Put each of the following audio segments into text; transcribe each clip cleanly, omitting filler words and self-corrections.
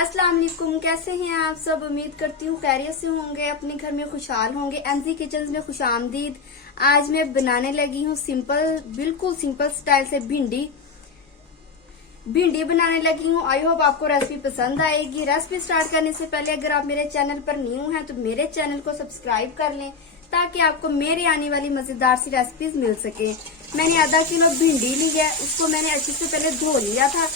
अस्सलाम वालेकुम। कैसे हैं आप सब? उम्मीद करती हूँ खैरियत से होंगे, अपने घर में खुशहाल होंगे। एमजी किचन में खुशामदीद। आज मैं बनाने लगी हूँ बिल्कुल सिंपल स्टाइल से भिंडी बनाने लगी हूँ। आई होप आपको रेसिपी पसंद आएगी। रेसिपी स्टार्ट करने से पहले अगर आप मेरे चैनल पर न्यू हैं तो मेरे चैनल को सब्सक्राइब कर लें ताकि आपको मेरी आने वाली मजेदार सी रेसिपीज मिल सके। मैंने आधा किलो भिंडी ली है, उसको मैंने अच्छे से पहले धो लिया था।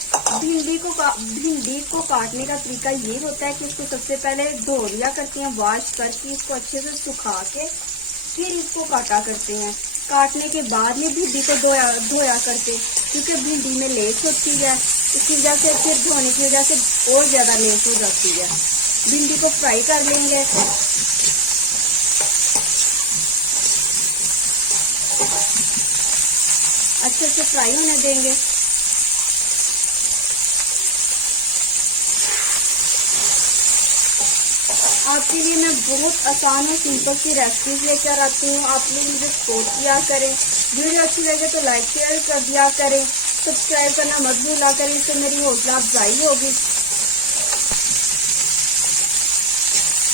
भिंडी को काटने का तरीका ये होता है कि इसको सबसे पहले धो लिया करते हैं, वॉश करके इसको अच्छे से सुखा के फिर इसको काटा करते हैं। काटने के बाद में भिंडी को धोया करते, क्योंकि भिंडी में लेस होती है, इसकी वजह से फिर धोने की वजह से और ज्यादा लेस हो जाती है। भिंडी को फ्राई कर लेंगे। अच्छे से फ्राई होने देंगे। आपके लिए मैं बहुत आसान और सिंपल सी रेसिपीज लेकर आती हूँ। आप लोग मुझे सपोर्ट किया करें। वीडियो अच्छी लगे तो लाइक शेयर कर दिया करें, सब्सक्राइब करना मत भूला करें, इससे मेरी हौसला अफजाई होगी।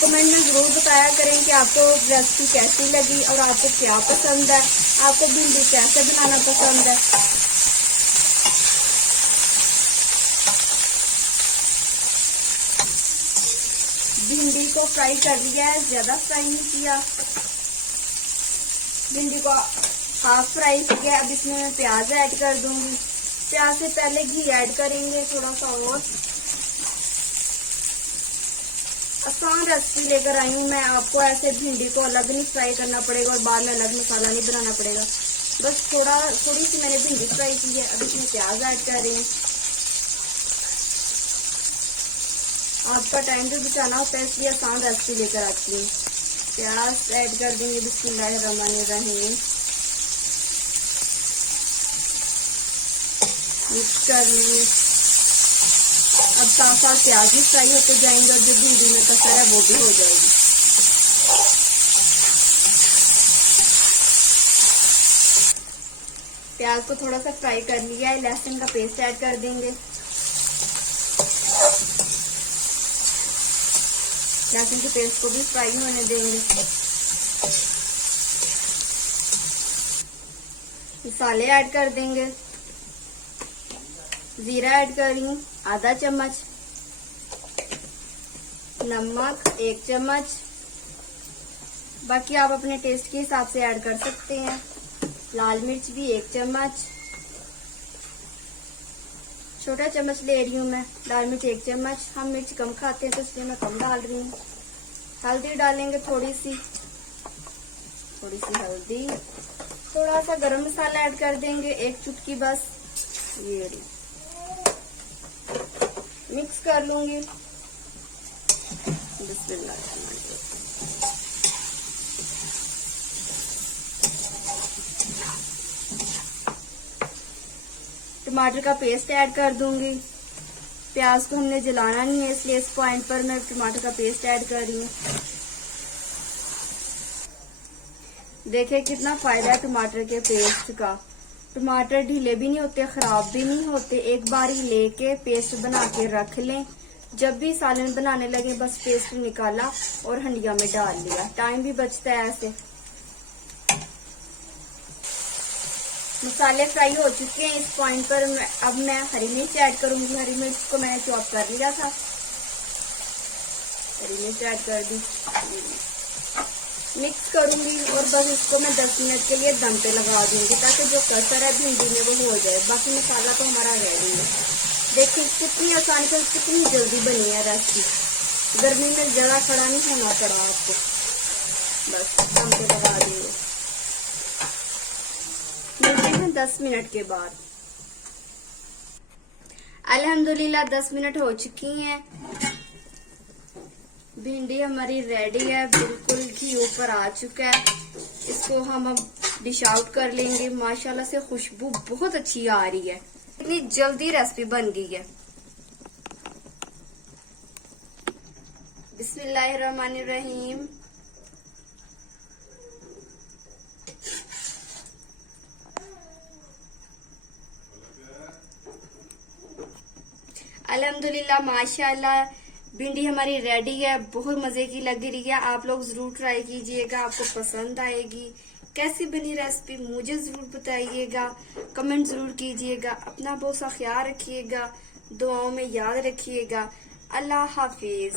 कमेंट में जरूर बताया करें कि आपको रेसिपी कैसी लगी और आपको क्या पसंद है, आपको भिंडी कैसे बनाना पसंद है। भिंडी को फ्राई कर लिया है, ज्यादा फ्राई नहीं किया। भिंडी को हाफ फ्राई किया। अब इसमें मैं प्याज ऐड कर दूंगी। प्याज से पहले घी ऐड करेंगे थोड़ा सा और। आसान रेसिपी लेकर आई हूँ मैं। आपको ऐसे भिंडी को अलग नहीं फ्राई करना पड़ेगा और बाद में अलग मसाला नहीं बनाना पड़ेगा। बस थोड़ी सी मैंने भिंडी फ्राई की है। अब इसमें प्याज ऐड कर रही हूँ। आपका टाइम भी बचाना होता है, इसलिए आसान रेसिपी लेकर आती हूँ। प्याज ऐड कर देंगे। बिस्मिल्लाहिर्रहमानिर्रहीम। मिक्स कर लेंगे। अब साथ प्याज भी फ्राई होते जाएंगे और जो भिंडी में कसर है वो भी हो जाएगी। प्याज को थोड़ा सा फ्राई कर लिया है। लहसुन का पेस्ट ऐड कर देंगे। लहसुन के पेस्ट को भी फ्राई होने देंगे। मसाले ऐड कर देंगे। जीरा ऐड कर रही हूँ आधा चम्मच, नमक 1 चम्मच, बाकी आप अपने टेस्ट के हिसाब से ऐड कर सकते हैं। लाल मिर्च भी 1 चम्मच, छोटा चम्मच ले रही हूँ मैं। लाल मिर्च 1 चम्मच। हम मिर्च कम खाते हैं तो इसलिए मैं कम डाल रही हूँ। हल्दी डालेंगे थोड़ी सी हल्दी। थोड़ा सा गरम मसाला ऐड कर देंगे, 1 चुटकी बस। ये मिक्स कर लूंगी। बिस्मिल्लाह। टमाटर का पेस्ट ऐड कर दूंगी। प्याज को हमने जलाना नहीं है, इसलिए इस पॉइंट पर मैं टमाटर का पेस्ट ऐड कर रही हूँ। देखिए कितना फायदा है टमाटर के पेस्ट का। टमाटर ढीले भी नहीं होते, खराब भी नहीं होते। एक बार ही लेके पेस्ट बना के रख लें। जब भी सालन बनाने लगे बस पेस्ट निकाला और हंडिया में डाल लिया। टाइम भी बचता है ऐसे। मसाले फ्राई हो चुके हैं। इस पॉइंट पर अब मैं हरी मिर्च ऐड करूंगी। हरी मिर्च को मैंने चॉप कर लिया था। हरी मिर्च ऐड कर दी। मिक्स करूंगी और बस इसको मैं 10 मिनट के लिए दम पे लगा दूंगी ताकि जो कसर है भिंडी में वो हो जाए। बाकी मसाला तो हमारा रेडी है। देखिए कितनी आसानी से कितनी जल्दी बनी है रेसिपी। गर्मी में जरा खड़ा नहीं होना पड़ा आपको, बस दम पे लगा देंगे। मिलते हैं 10 मिनट के बाद। अल्हम्दुलिल्लाह 10 मिनट हो चुकी हैं। भिंडी हमारी रेडी है, बिल्कुल घी ऊपर आ चुका है। इसको हम अब डिश आउट कर लेंगे। माशाल्लाह से खुशबू बहुत अच्छी आ रही है। इतनी जल्दी रेसिपी बन गई है। बिस्मिल्लाहिर्रहमानिर्रहीम। अल्हम्दुलिल्लाह अल्हम्दुलिल्लाह माशाल्लाह भिंडी हमारी रेडी है, बहुत मजे की लग रही है। आप लोग जरूर ट्राई कीजिएगा, आपको पसंद आएगी। कैसी बनी रेसिपी मुझे जरूर बताइएगा, कमेंट जरूर कीजिएगा। अपना बहुत सा ख्याल रखिएगा, दुआओं में याद रखिएगा। अल्लाह हाफिज।